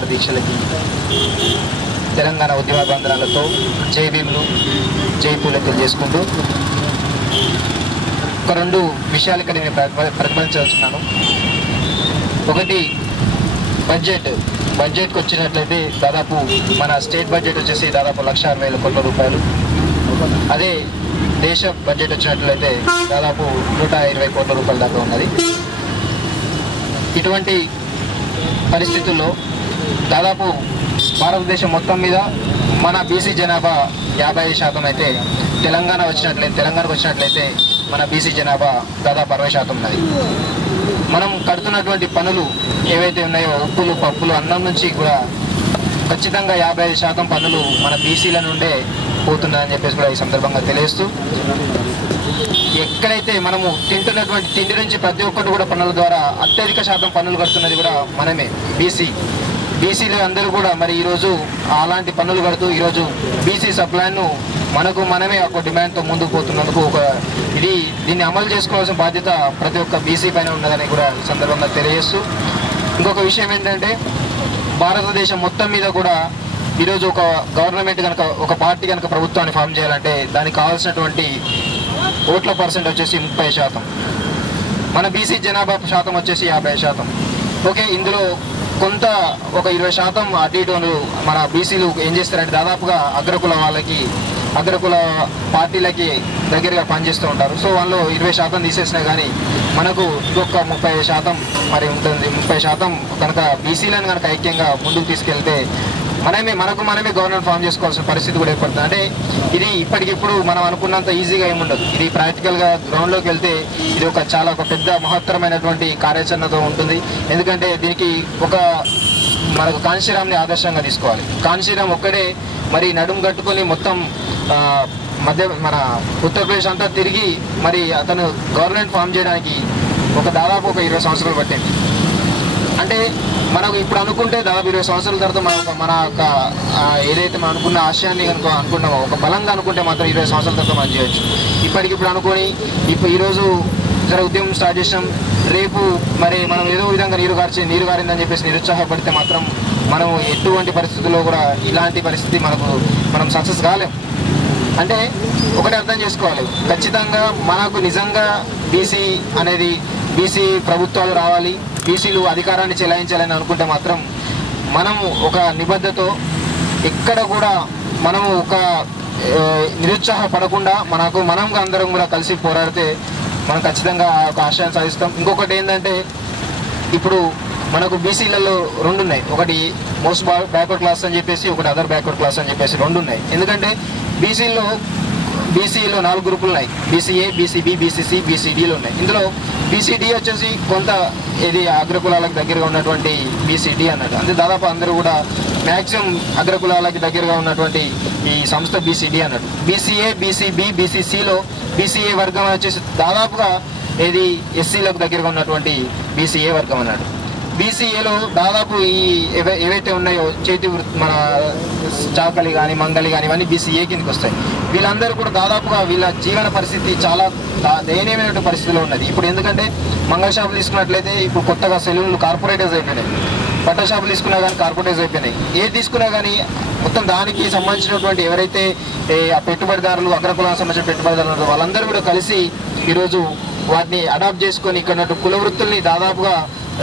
నిరాహార దీక్షలకి తెలంగాణ ఉద్యమ బంధనాలతో జై భీములు జై పూలు తెలియజేసుకుంటూ ఒక రెండు విషయాలు ఇక్కడ నేను ప్రతిపాదించాల్సున్నాను. ఒకటి బడ్జెట్కి వచ్చినట్లయితే దాదాపు మన స్టేట్ బడ్జెట్ వచ్చేసి దాదాపు 1,60,000 కోట్ల రూపాయలు. అదే దేశ బడ్జెట్ వచ్చినట్లయితే దాదాపు 120 కోట్ల రూపాయల దాకా ఉన్నది. ఇటువంటి పరిస్థితుల్లో దాదాపు భారతదేశం మొత్తం మీద మన బీసీ జనాభా 55% అయితే తెలంగాణకు వచ్చినట్లయితే మన బీసీ జనాభా దాదాపు 60% ఉన్నది. మనం కడుతున్నటువంటి పనులు ఏవైతే ఉన్నాయో ఉప్పులు పప్పులు అన్నం నుంచి కూడా ఖచ్చితంగా 55% పనులు మన బీసీల నుండే పోతున్నాయని చెప్పేసి కూడా ఈ సందర్భంగా తెలియజేస్తూ, ఎక్కడైతే మనము తింటున్నటువంటి తిండి నుంచి ప్రతి ఒక్కటి కూడా పన్నుల ద్వారా అత్యధిక శాతం పన్నులు కడుతున్నది కూడా మనమే బీసీలు అందరూ కూడా మరి ఈరోజు అలాంటి పన్నులు కడుతూ ఈరోజు బీసీ సప్లైను మనమే ఒక డిమాండ్తో ముందుకు పోతున్నందుకు దీన్ని అమలు చేసుకోవాల్సిన బాధ్యత ప్రతి ఒక్క బీసీ పైన ఉన్నదని కూడా ఈ సందర్భంగా తెలియజేస్తూ, ఇంకొక విషయం ఏంటంటే భారతదేశం మొత్తం మీద కూడా ఈరోజు ఒక గవర్నమెంట్ కనుక ఒక పార్టీ కనుక ప్రభుత్వాన్ని ఫామ్ చేయాలంటే దానికి కావాల్సినటువంటి ఓట్ల పర్సెంట్ వచ్చేసి 30%. మన బీసీ జనాభా శాతం వచ్చేసి 50%. ఓకే, ఇందులో కొంత ఒక 20% అటు ఇటు మన బీసీలు ఏం చేస్తారంటే దాదాపుగా అగ్రకుల పార్టీలకి దగ్గరగా పనిచేస్తూ ఉంటారు. సో వాళ్ళు 20% తీసేసినా కానీ మనకు ఇంకొక 30% మరి ఉంటుంది. 30% కనుక బీసీలను కనుక ఐక్యంగా ముందుకు తీసుకెళ్తే మనమే గవర్నమెంట్ ఫామ్ చేసుకోవాల్సిన పరిస్థితి కూడా ఏర్పడుతుంది. అంటే ఇది ఇప్పటికిప్పుడు మనం అనుకున్నంత ఈజీగా ఏముండదు. ఇది ప్రాక్టికల్గా గ్రౌండ్లోకి వెళ్తే ఇది చాలా పెద్ద మహత్తరమైనటువంటి కార్యాచరణతో ఉంటుంది. ఎందుకంటే దీనికి మనకు కాంశీరామ్ని ఆదర్శంగా తీసుకోవాలి. కాంశీరామ్ ఒక్కడే మరి నడుము కట్టుకొని మొత్తం మన ఉత్తరప్రదేశ్ అంతా తిరిగి మరి అతను గవర్నమెంట్ ఫామ్ చేయడానికి దాదాపు 20 సంవత్సరాలు పట్టింది. అంటే మనకు ఇప్పుడు అనుకుంటే దాదాపు 20 సంవత్సరాల తర్వాత మన యొక్క ఏదైతే మనం అనుకున్న ఆశయాన్ని కనుక అనుకున్నామో ఒక బలంగా అనుకుంటే మాత్రం 20 సంవత్సరాల తర్వాత మనం చేయొచ్చు. ఇప్పటికిప్పుడు అనుకొని ఈరోజు ఉద్యమం స్టార్ట్ చేసినాం, రేపు మరి మనం ఏదో విధంగా నీరు గారిందని చెప్పేసి నిరుత్సాహపడితే మాత్రం మనం ఎటువంటి పరిస్థితుల్లో కూడా ఇలాంటి పరిస్థితి మనం సక్సెస్ కాలేం. అంటే ఒకటి అర్థం చేసుకోవాలి, ఖచ్చితంగా మనకు నిజంగా బీసీ ప్రభుత్వాలు రావాలి, బీసీలు అధికారాన్ని చెలాయించాలని అనుకుంటే మాత్రం మనము ఒక నిబద్ధతో ఎక్కడ కూడా మనము నిరుత్సాహపడకుండా మనం అందరం కూడా కలిసి పోరాడితే మనం ఖచ్చితంగా ఒక ఆశయాన్ని సాధిస్తాం. ఇంకొకటి ఏంటంటే ఇప్పుడు మనకు బీసీలలో 2 ఉన్నాయి. ఒకటి మోస్ట్ బ్యాక్వర్డ్ క్లాస్ అని చెప్పేసి ఒకటి అదర్ బ్యాక్వర్డ్ క్లాస్ అని చెప్పేసి 2 ఉన్నాయి. ఎందుకంటే బీసీలో 4 గ్రూపులు ఉన్నాయి. బీసీఏ, బీసీబీ, బీసీసీ, బీసీడీలు ఉన్నాయి. ఇందులో బీసీడీ వచ్చేసి కొంత ఇది అగ్రకులాలకు దగ్గరగా ఉన్నటువంటి బీసీడీ అన్నట్టు. అంటే దాదాపు అందరూ కూడా మ్యాక్సిమం అగ్రకులాలకు దగ్గరగా ఉన్నటువంటి ఈ సంస్థ బీసీడీ అన్నట్టు. బీసీఏ, బీసీబీ, బీసీసీలో బీసీఏ వర్గం వచ్చేసి దాదాపుగా ఎస్సీలకు దగ్గరగా ఉన్నటువంటి బీసీఏ వర్గం అన్నట్టు. బీసీఏలో దాదాపు ఏవైతే ఉన్నాయో మన చాకలి కానీ మంగలి కానీ ఇవన్నీ బీసీఏ కిందకి వస్తాయి. వీళ్ళందరూ కూడా దాదాపుగా వీళ్ళ జీవన పరిస్థితి చాలా దయనీయమైన పరిస్థితిలో ఉన్నది. ఇప్పుడు ఎందుకంటే మంగళ షాపులు తీసుకున్నట్లయితే ఇప్పుడు కొత్తగా సెలూన్లు కార్పొరేటైజ్ అయిపోయినాయి, బట్టల షాపులు తీసుకున్నా కానీ కార్పొరేటైజ్ అయిపోయినాయి. ఏది తీసుకున్నా కానీ మొత్తం దానికి సంబంధించినటువంటి ఎవరైతే ఆ పెట్టుబడిదారులు అగ్రకులానికి సంబంధించిన పెట్టుబడిదారులు వాళ్ళందరూ కూడా కలిసి ఈరోజు వాటిని అడాప్ట్ చేసుకొని ఇక్కడ కుల వృత్తుల్ని దాదాపుగా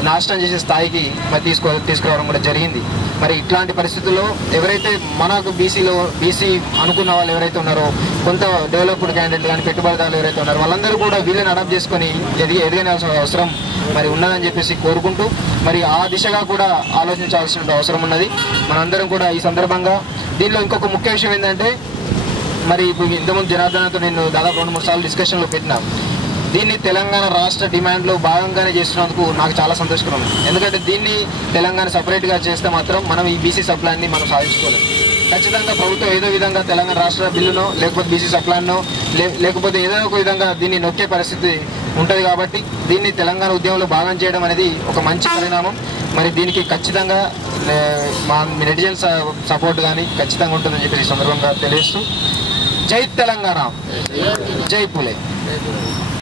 నాశనం చేసే స్థాయికి మరి తీసుకురావడం కూడా జరిగింది. మరి ఇట్లాంటి పరిస్థితుల్లో ఎవరైతే మనకు బీసీ అనుకున్న వాళ్ళు ఎవరైతే ఉన్నారో కొంత డెవలప్డ్ క్యాండిడేట్ కానీ పెట్టుబడిదారులు ఎవరైతే ఉన్నారో వాళ్ళందరూ కూడా వీళ్ళని అడాప్ట్ చేసుకొని ఎదగాల్సిన అవసరం మరి ఉన్నదని చెప్పేసి కోరుకుంటూ మరి ఆ దిశగా కూడా ఆలోచించాల్సిన అవసరం ఉన్నది. మనందరం కూడా ఈ సందర్భంగా దీనిలో ఇంకొక ముఖ్య విషయం ఏంటంటే మరి ఇప్పుడు ఇంతకుముందు జనార్దన్తో నేను దాదాపు 2-3 సార్లు డిస్కషన్లో పెట్టినా దీన్ని తెలంగాణ రాష్ట్ర డిమాండ్లో భాగంగానే చేస్తున్నందుకు నాకు చాలా సంతోషకరం. ఎందుకంటే దీన్ని తెలంగాణ సపరేట్గా చేస్తే మాత్రం మనం ఈ బీసీ సప్లాన్ని మనం సాధించుకోలేం. ఖచ్చితంగా ప్రభుత్వం ఏదో విధంగా తెలంగాణ రాష్ట్ర బిల్లునో లేకపోతే బీసీ సప్లాన్నో లేకపోతే ఏదో ఒక విధంగా దీన్ని నొక్కే పరిస్థితి ఉంటుంది. కాబట్టి దీన్ని తెలంగాణ ఉద్యమంలో భాగం చేయడం అనేది ఒక మంచి పరిణామం. మరి దీనికి ఖచ్చితంగా మా నెటిజన్స్ సపోర్ట్ కానీ ఖచ్చితంగా ఉంటుందని చెప్పి ఈ సందర్భంగా తెలియజేస్తూ జై తెలంగాణ, జై పూలే.